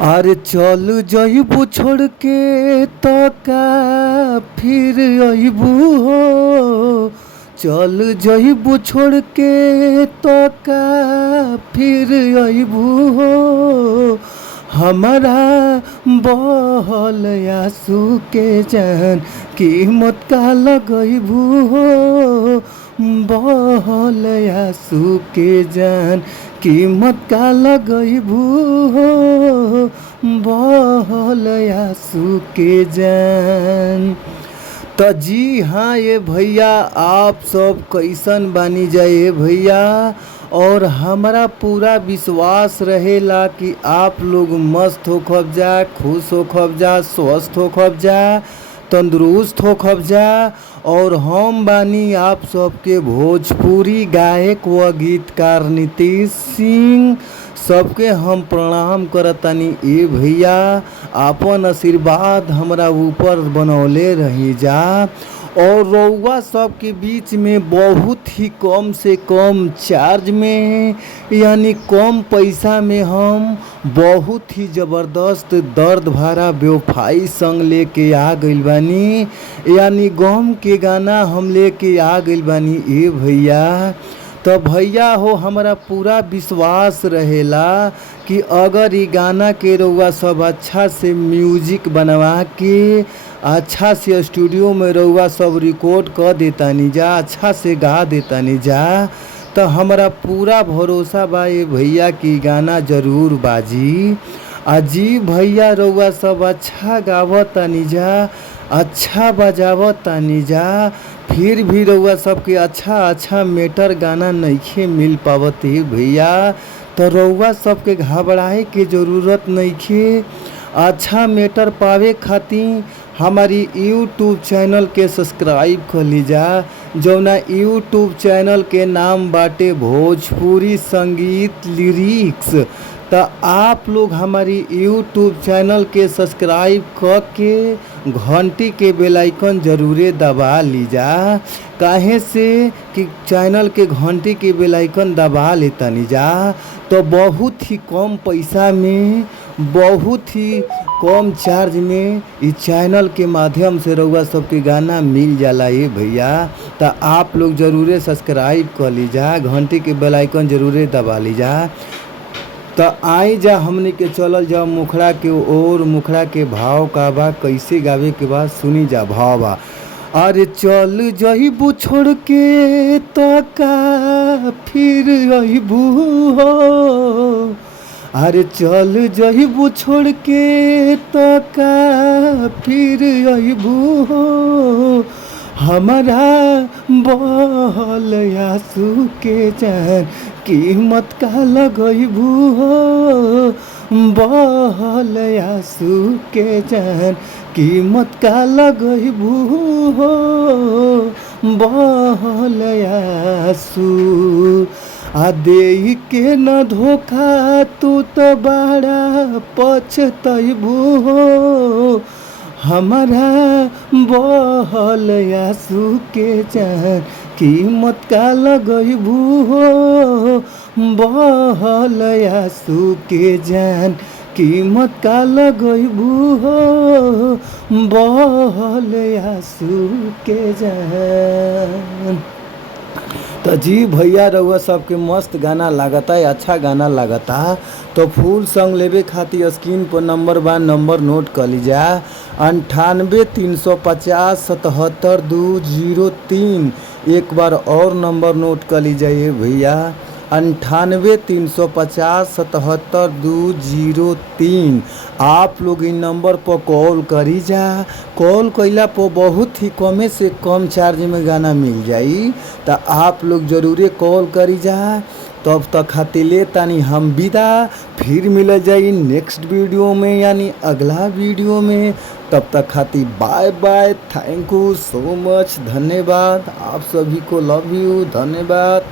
अरे चल जइबू छोड़ के तो का फिर अइबू हो। चल जइबू छोड़ के तो का फिर अइबू हो। हमारा बहल आंसू के जान कीमत का लगइबू हो। बहल आंसू के जान कीमत का लगइबू हो। बहल आंसू के जान। तो जी हाँ ये भैया, आप सब कैसन बानी जाए भैया। और हमारा पूरा विश्वास रहेला कि आप लोग मस्त हो खब जा, खुश हो खब जा, स्वस्थ हो खब जा, तंदुरुस्त हो खब जा। और हम बानी आप सबके भोजपुरी गायक व गीतकार नीतीश सिंह। सबके हम प्रणाम करतानी ए भैया। आपन आशीर्वाद हमरा ऊपर बनौले रही जा। और रउआ सबके बीच में बहुत ही कम से कम चार्ज में यानी कम पैसा में हम बहुत ही ज़बरदस्त दर्द भरा बेवफाई संग लेके आ गइल बानी। यानी गम के गाना हम लेके आ गइल बानी ए भैया। तो भैया हो, हमारा पूरा विश्वास रहेला कि अगर ये गाना के रउआ सब अच्छा से म्यूजिक बनवा के अच्छा से स्टूडियो में रउआ सब रिकॉर्ड कर देतानी जा, अच्छा से गा देतानी जा, तो हमारा पूरा भरोसा बा ये भैया कि गाना जरूर बाजी। जी भैया, रउआ सब अच्छा गावतानी जा, अच्छा बजावतानी जा, फिर भी रउआ सबके अच्छा मेटर गाना नइखे मिल पावत है भैया। तो रउआ सबके घबराए के ज़रूरत नइखे। अच्छा मेटर पावे खातिर हमारी यूट्यूब चैनल के सब्सक्राइब कर लीजा, जौना यूट्यूब चैनल के नाम बाटे भोजपुरी संगीत लिरिक्स। तो आप लोग हमारी यूट्यूब चैनल के सब्सक्राइब करके घंटी के बेल आइकन ज़रूरे दबा लीजा। काहे से कि चैनल के घंटी के बेल आइकन दबा लेतानी जा तो बहुत ही कम पैसा में, बहुत ही कम चार्ज में इस चैनल के माध्यम से रउआ सबके गाना मिल जाला ये भैया। तो आप लोग ज़रूरे सब्सक्राइब कर लीजा, घंटी के बेल आइकन ज़रूरे दबा लीजा। तो आई जा हमने के चलल जा मुखड़ा के ओर। मुखड़ा के भाव का बा, कैसे गावे के बाद सुनी जा भाव बा। अरे चल जइबू छोड़ के तो का फिर अइबू हो। अरे चल जइबू छोड़ के तो का फिर अइबू हो। हमारा बहल आंसू के जान कीमत का लगइबू हो। बहल आंसू के जान कीमत का लगइबू हो। बहल आंसू देई के न धोखा तू तो बड़ा पछतइबू हो। हमारा बहल आंसू के जान कीमत का लगइबू हो। बहल आंसू के जान कीमत का लगइबू हो। बहल आंसू के जान। तो जी भैया, रउआ सबके मस्त गाना लागता है, अच्छा गाना लागता। तो फुल सॉन्ग लेवे खातिर स्क्रीन पर नंबर बा, नंबर नोट कर लीजा। 98 350 77 203। एक बार और नंबर नोट कर लीजिए भैया, 98 350 77 203। आप लोग इन नंबर पर कॉल करी जा। कॉल कइला पर बहुत ही कमे से कम चार्ज में गाना मिल जाई। तो आप लोग ज़रूरे कॉल करी जा। तब तक खातिर ले तानी हम विदा। फिर मिल जाई नेक्स्ट वीडियो में, यानी अगला वीडियो में। तब तक खातिर bye bye. Thank you so much, धन्यवाद। आप सभी को लव यू, धन्यवाद।